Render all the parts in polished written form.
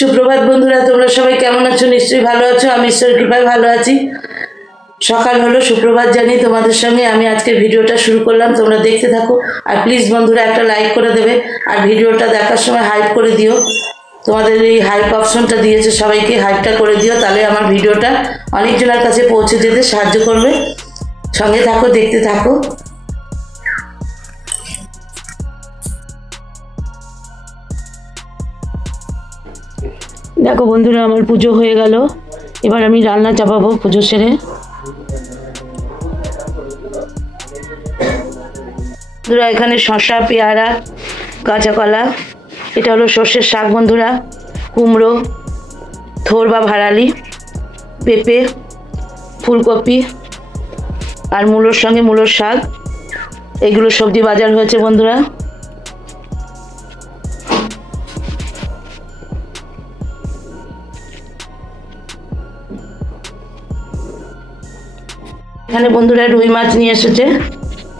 সুপ্রভাত বন্ধুরা, তোমরা সবাই কেমন আছো? নিশ্চয়ই ভালো আছো। আমি ঈশ্বরের কৃপায় ভালো আছি। সকাল হলো, সুপ্রভাত জানি তোমাদের সঙ্গে আমি আজকে ভিডিওটা শুরু করলাম। তোমরা দেখতে থাকো আর প্লিজ বন্ধুরা একটা লাইক করে দেবে আর ভিডিওটা দেখার সময় হাইপ করে দিও। তোমাদের এই হাইপ অপশনটা দিয়েছে, সবাইকে হাইপটা করে দিও, তাহলে আমার ভিডিওটা অনেকজনের কাছে পৌঁছে যেতে সাহায্য করবে। সঙ্গে থাকো, দেখতে থাকো। দেখো বন্ধুরা, আমার পুজো হয়ে গেল। এবার আমি রান্না চাপাবো পুজো সেরে। বন্ধুরা, এখানে শসা, পেয়ারা, কাঁচা কলা, এটা হলো সর্ষের শাক বন্ধুরা, কুমড়ো, থোর বা ভাড়ালি, পেঁপে, ফুলকপি আর মূলোর সঙ্গে মূলোর শাক, এগুলো সবজি বাজার হয়েছে বন্ধুরা। এখানে বন্ধুরা রুই মাছ নিয়ে এসেছে,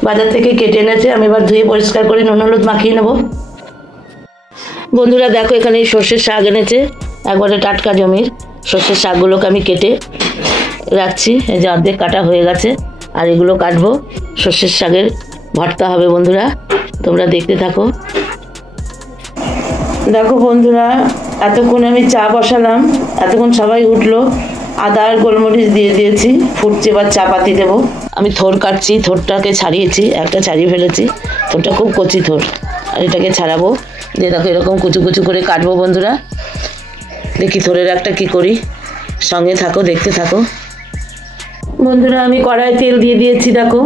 বাজার থেকে কেটে এনেছে। আমি এবার ধুয়ে পরিষ্কার করে নুন হলুদ মাখিয়ে নেব। বন্ধুরা দেখো, এখানে সর্ষের শাক এনেছে, একবারে টাটকা জমির সর্ষের শাকগুলোকে আমি কেটে রাখছি। এই যে অর্ধেক কাটা হয়ে গেছে, আর এগুলো কাটবো। সর্ষের শাকের ভর্তা হবে বন্ধুরা, তোমরা দেখতে থাকো। দেখো বন্ধুরা, এতক্ষণ আমি চা বসালাম, এতক্ষণ সবাই উঠলো। আদা আর গোলমরিচ দিয়ে দিয়েছি, ফুটছে, এবার চা পাতি দেবো। আমি থোর কাটছি, থোরটাকে ছাড়িয়েছি, একটা ছাড়িয়ে ফেলেছি। থোরটা খুব কচি থোর, আর এটাকে ছাড়াবো। দিয়ে দেখো এরকম কুচু কুচু করে কাটবো বন্ধুরা। দেখি থোরের একটা কি করি, সঙ্গে থাকো, দেখতে থাকো বন্ধুরা। আমি কড়াই তেল দিয়ে দিয়েছি, দেখো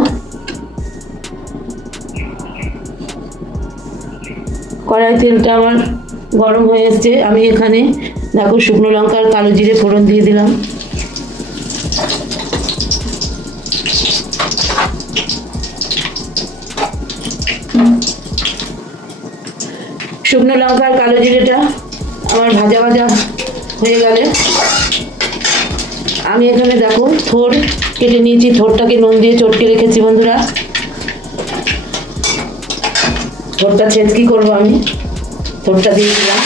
কড়াই তেলটা আমার গরম হয়ে এসছে। আমি এখানে দেখো শুকনো লঙ্কা আর কালো জিরে ফোড়ন দিয়ে দিলাম। শুকনো লঙ্কা আর কালো জিরেটা আমার ভাজা ভাজা হয়ে গেলে আমি এখানে দেখো থোর কেটে নিয়েছি, থোরটাকে নুন দিয়ে চটকে রেখেছি বন্ধুরা। থোরটা ছেঁচকি করবো, আমি থোরটা দিয়ে দিলাম।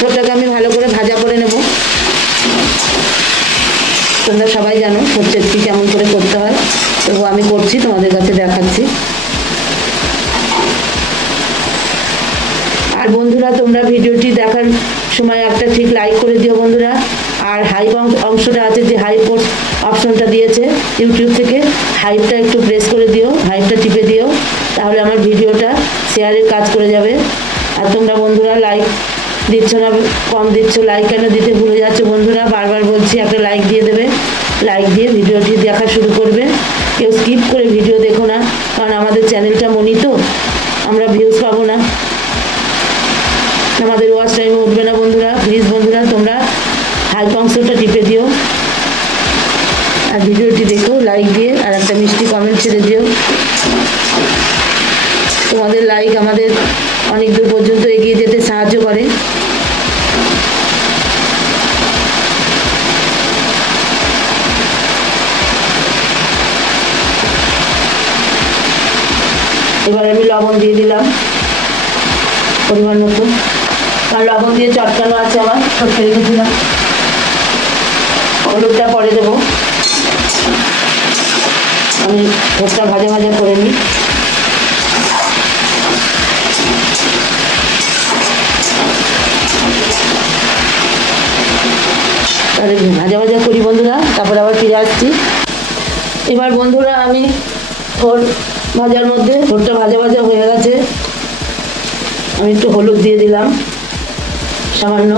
থোরটাকে আমি ভালো করে ভাজা করে নেব। তোমরা সবাই জানো থোর ছেঁচকি কেমন করে করতে হয়, তবু আমি করছি, তোমাদের কাছে দেখাচ্ছি। আর বন্ধুরা, তোমরা ভিডিওটি দেখার সময় একটা ঠিক লাইক করে দিও বন্ধুরা। আর হাইপ অংশটা আছে, যে হাইপ অপশনটা দিয়েছে ইউটিউব থেকে, হাইপটা একটু প্রেস করে দিও, হাইপটা টিপে দিও, তাহলে আমার ভিডিওটা শেয়ারের কাজ করে যাবে। আর তোমরা বন্ধুরা লাইক দিচ্ছ না, কম দিচ্ছ, লাইক কেন দিতে ভুলে যাচ্ছ বন্ধুরা? বারবার বলছি একটা লাইক দিয়ে দেবে, লাইক দিয়ে ভিডিওটি দেখা শুরু করবে। কেউ স্কিপ করে ভিডিও দেখো না, কারণ আমাদের চ্যানেলটা মনি তো, আমরা ভিউজ পাবো না, আমাদের ওয়াচ টাইম উঠবে না বন্ধুরা। প্লিজ বন্ধুরা তোমরা হাইপ অংশটা টিপে দিও আর ভিডিওটি দেখো লাইক দিয়ে, আর একটা মিষ্টি কমেন্ট ছেড়ে দিও। তোমাদের লাইক আমাদের অনেক দূর পর্যন্ত এগিয়ে যেতে সাহায্য করে। এবার আমি লবণ দিয়ে দিলাম পরিমাণ মতো, কারণ লবণ দিয়ে চটকানো আছে আমার, চটকে রেখেছিলাম। হলুদটা পরে দেবো, আমি ভোটটা ভাজা ভাজা করে নিই। তাহলে ভাজা ভাজা করি বন্ধুরা, তারপর আবার ফিরে আসছি। এবার বন্ধুরা আমি থোর ভাজার মধ্যে, থোরটা ভাজা ভাজা হয়ে গেছে, আমি একটু হলুদ দিয়ে দিলাম সামান্য।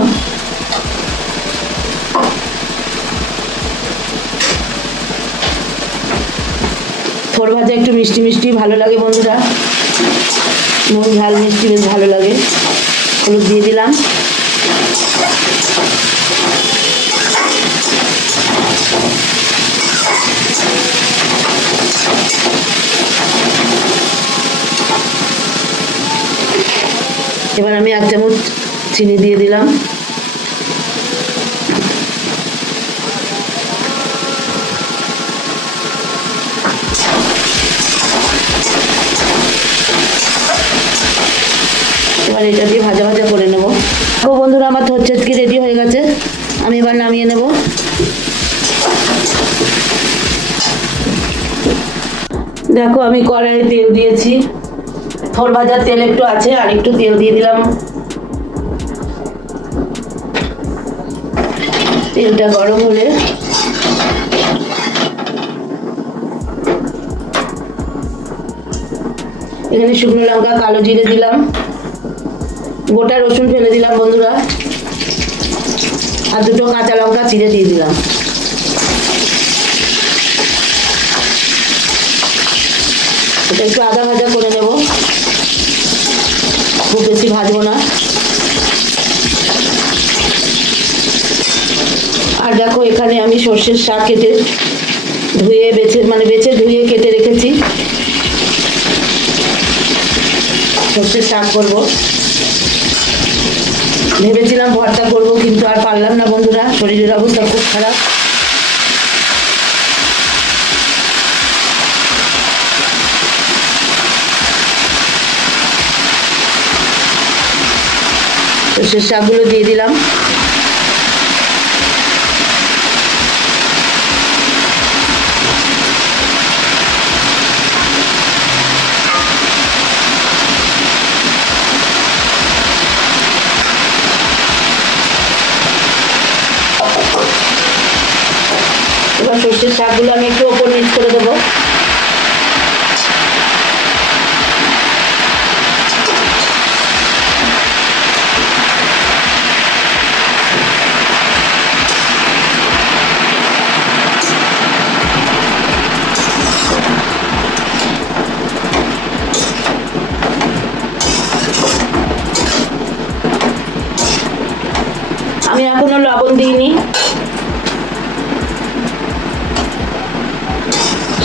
থোর ভাজা একটু মিষ্টি মিষ্টি ভালো লাগে বন্ধুরা, নুন ঝাল মিষ্টি বেশ ভালো লাগে। হলুদ দিয়ে দিলাম। এবার আমি 1 চামচ চিনি দিয়ে দিলাম। এবার এটা দিয়ে ভাজা ভাজা করে নেব। তো বন্ধুরা আমার থরচেটকি রেডি হয়ে গেছে, আমি এবার নামিয়ে নেব। দেখো আমি কড়াইয়ে তেল দিয়েছি, থোর ভাজার তেল একটু আছে, আর একটু তেল দিয়ে দিলাম। তেলটা গরম হলে এখানে শুকনো লঙ্কা, কালো জিরে দিলাম, গোটা রসুন ফেলে দিলাম বন্ধুরা, আর 2টো কাঁচা লঙ্কা চিড়ে দিয়ে দিলাম। এটা একটু আদা ভাজা করে নেব, খুব বেশি ভাজবো না। আর দেখো এখানে আমি সর্ষের শাক কেটে ধুয়ে বেছে ধুয়ে কেটে রেখেছি। সর্ষের শাক করব, ভেবেছিলাম ভর্তা করব, কিন্তু আর পারলাম না বন্ধুরা, শরীরের অবস্থা খুব খারাপ। সর্ষের শাকগুলো দিয়ে দিলাম। এবার সর্ষের শাকগুলো আমি একটু ওপর নিচ করে দেবো। আমি এখনো লবণ দিইনি,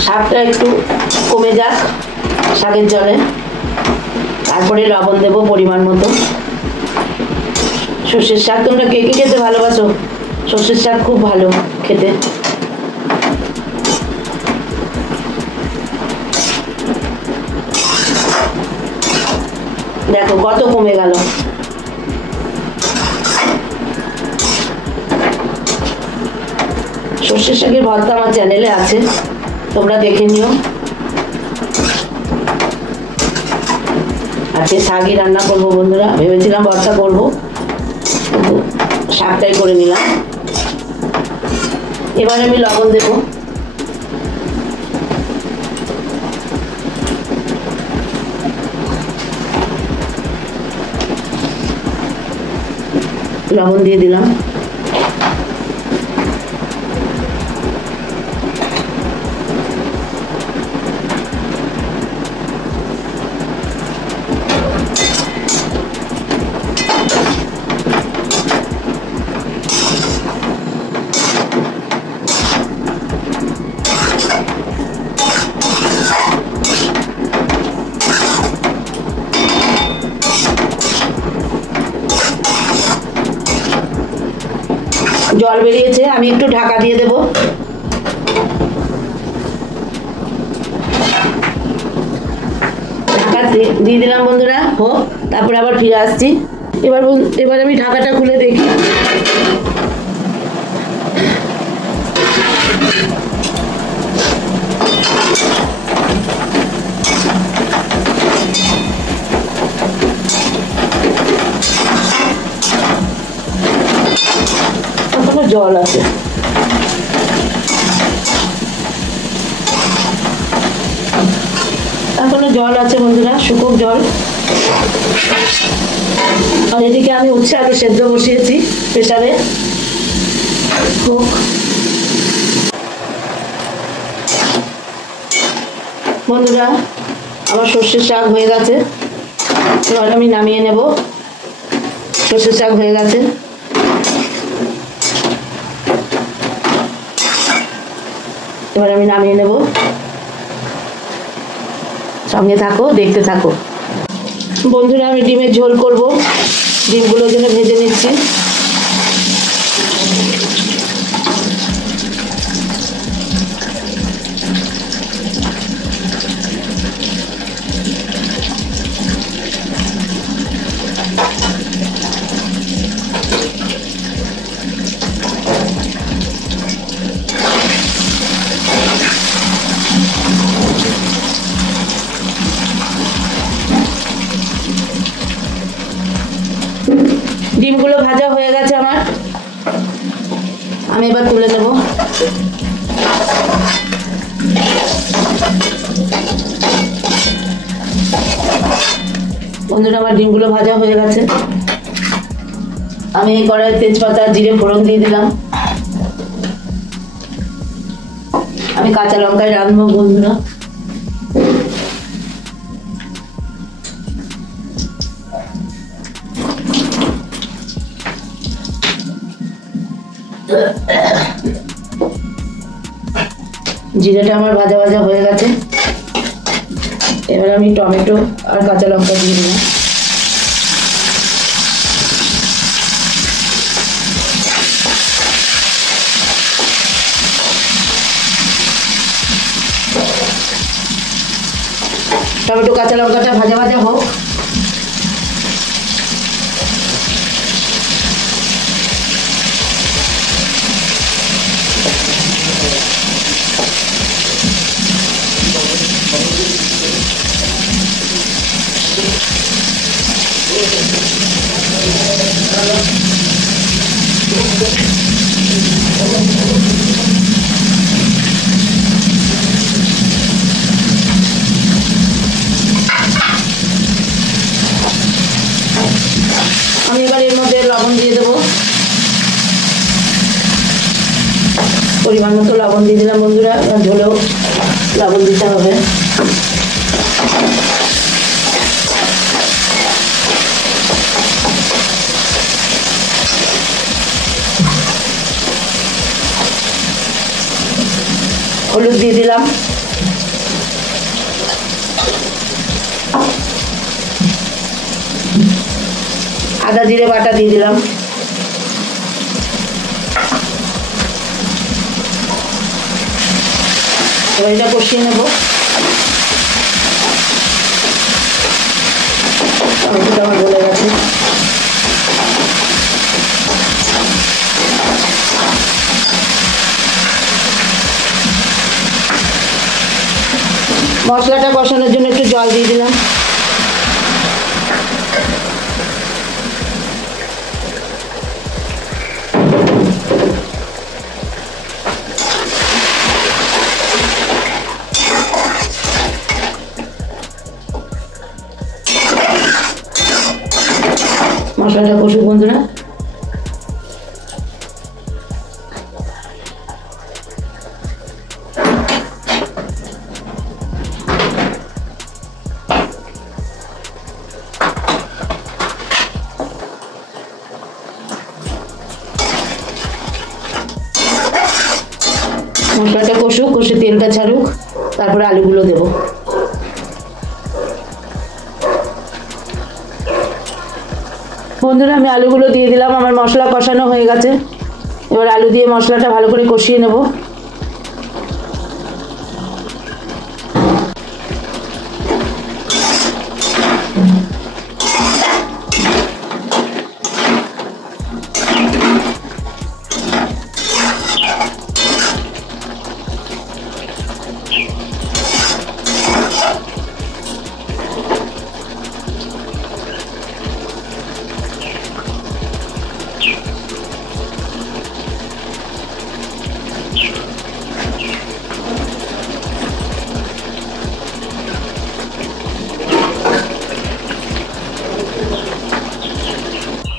শাকটা একটু কমে যাক শাকের জলে, তারপরে লবণ দেবো পরিমাণ মতো। সর্ষের শাক তোমরা কে কে খেতে ভালোবাসো? সর্ষের শাক খুব ভালো খেতে। দেখো কত কমে গেল। সর্ষের শাকের ভর্তা আমার চ্যানেলে আছে, তোমরা দেখে নিও। আজকে শাকই রান্না করবো বন্ধুরা, ভেবেছিলাম ভর্তা করবো, কিন্তু শাকটাই করে নিলাম। এবার আমি লবণ দেব। লবণ দিয়ে দিলাম। জল বেরিয়েছে, আমি একটু ঢাকা দিয়ে দেব। ঢাকা দিয়ে দিলাম বন্ধুরা, হোক, তারপরে আবার ফিরে আসছি। এবার আমি ঢাকাটা খুলে দেখি। জল আছে, এখনো জল আছে বন্ধুরা, শুকুক জল। আর এদিকে আমি উচ্ছে আগে সেদ্ধ বসিয়েছি প্রেসারে, হোক। বন্ধুরা আমার সর্ষের শাক হয়ে গেছে, এবার আমি নামিয়ে নেব। সর্ষের শাক হয়ে গেছে, এবার আমি নামিয়ে নেব। সঙ্গে থাকো, দেখতে থাকো। বন্ধুরা আমি ডিমের ঝোল করব, ডিমগুলোর জন্য ভেজে নিচ্ছি। ডিমগুলো ভাজা হয়ে গেছে আমার, আমি এবার তুলে নেব। বন্ধুরা আমার ডিমগুলো ভাজা হয়ে গেছে, আমি এই কড়াইয়ে তেজপাতা জিরে ফোড়ন দিয়ে দিলাম। আমি কাঁচা লঙ্কায় রাঁধবো বন্ধুরা। জিরাটা আমার ভাজা ভাজা হয়ে গেছে, এবার আমি টমেটো আর কাঁচা লঙ্কা দিয়ে দিলাম। টমেটো কাঁচা লঙ্কাটা ভাজা ভাজা হোক। আমি এবার এর মধ্যে লবণ দিয়ে দেবো, পরিমাণ মতো লবণ দিয়ে দিলাম বন্ধুরা। ঝোলেও লবণ দিতে হবে। হলুদ দিয়ে দিলাম, আদা জিরে বাটা দিয়ে দিলাম, এবার এটা কষিয়ে নেব। টমেটোটা আমার গলে গেছে। মশলাটা কষানোর জন্য একটু জল দিয়ে দিলাম। মশলাটা কষুক বন্ধুরা। মশলাটা কষুক, কষে তেলটা ছাড়ুক, তারপরে আলুগুলো দেব। বন্ধুরা আমি আলুগুলো দিয়ে দিলাম, আমার মশলা কষানো হয়ে গেছে। এবার আলু দিয়ে মশলাটা ভালো করে কষিয়ে নেব।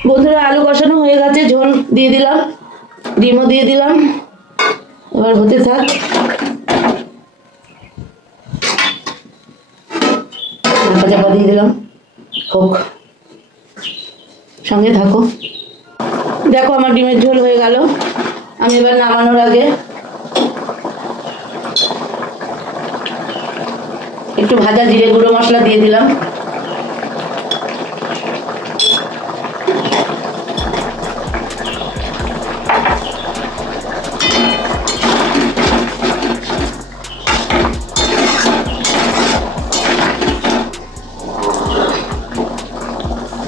বন্ধুরা আলু কষানো হয়ে গেছে, ঝোল দিয়ে দিলাম, ডিমও দিয়ে দিলাম। এবার হতে থাক। ঢাকা চাপা দিয়ে দিলাম, হোক, সঙ্গে থাকো। দেখো আমার ডিমের ঝোল হয়ে গেল। আমি এবার নামানোর আগে একটু ভাজা জিরে গুঁড়ো মশলা দিয়ে দিলাম।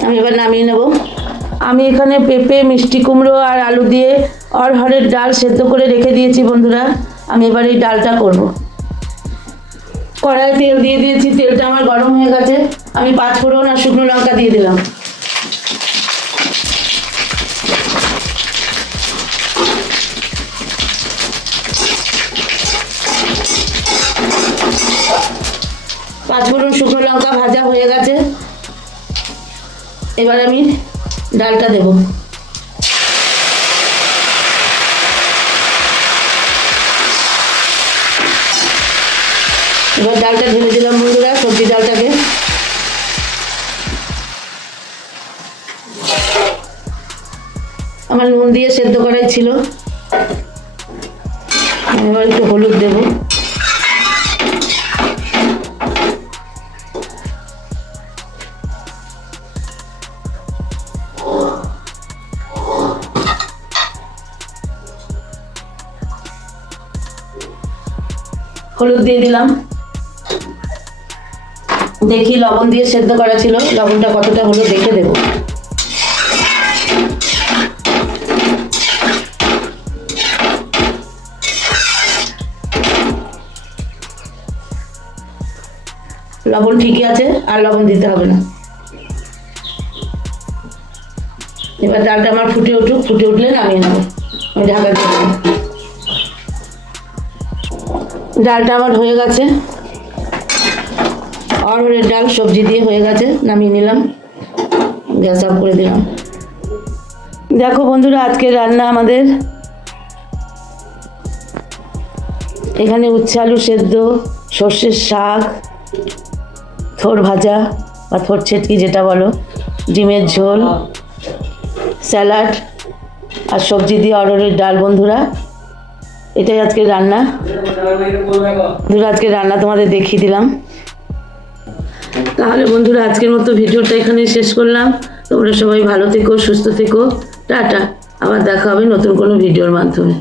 আমি এবার নামিয়ে নেব। আমি এখানে পেঁপে, মিষ্টি কুমড়ো আর আলু দিয়ে অরহরের ডাল সেদ্ধ করে রেখে দিয়েছি বন্ধুরা। আমি এবার এই ডালটা করব। কড়াই তেল দিয়ে দিয়েছি, তেলটা আমার গরম হয়ে গেছে। আমি 5 ফোড়ন আর শুকনো লঙ্কা দিয়ে দিলাম। পাঁচফোড়ন শুকনো লঙ্কা ভাজা হয়ে গেছে। এবার আমি ডালটা দেব। এবার ডালটা ঢেলে দিলাম বন্ধুরা, সবজি ডালটাকে। আমার নুন দিয়ে সেদ্ধ করাই ছিল। এবার একটু হলুদ দেব। হলুদ দিয়ে দিলাম। দেখি লবণ দিয়ে সেদ্ধ করা ছিল, লবণটা কতটা হলো দেখে দেব। লবণ ঠিকই আছে, আর লবণ দিতে হবে না। এবার ডালটা আমার ফুটে উঠুক, ফুটে উঠলে নামিয়ে নেবো। আমি ঢাকা দিয়ে দেবো। ডালটা আমার হয়ে গেছে, অরহরের ডাল সবজি দিয়ে হয়ে গেছে, নামিয়ে নিলাম, গ্যাস অফ করে দিলাম। দেখো বন্ধুরা, আজকের রান্না আমাদের এখানে উচ্ছে আলু সেদ্ধ, সর্ষের শাক, থোড় ভাজা বা থোড় ছেটকি যেটা বলো, ডিমের ঝোল, স্যালাড আর সবজি দিয়ে অরহরের ডাল। বন্ধুরা এটাই আজকের রান্না। বন্ধুরা আজকের রান্না তোমাদের দেখিয়ে দিলাম। তাহলে বন্ধুরা আজকের মতো ভিডিওটা এখানে শেষ করলাম। তোমরা সবাই ভালো থেকো, সুস্থ থেকো, টাটা। আবার দেখা হবে নতুন কোনো ভিডিওর মাধ্যমে।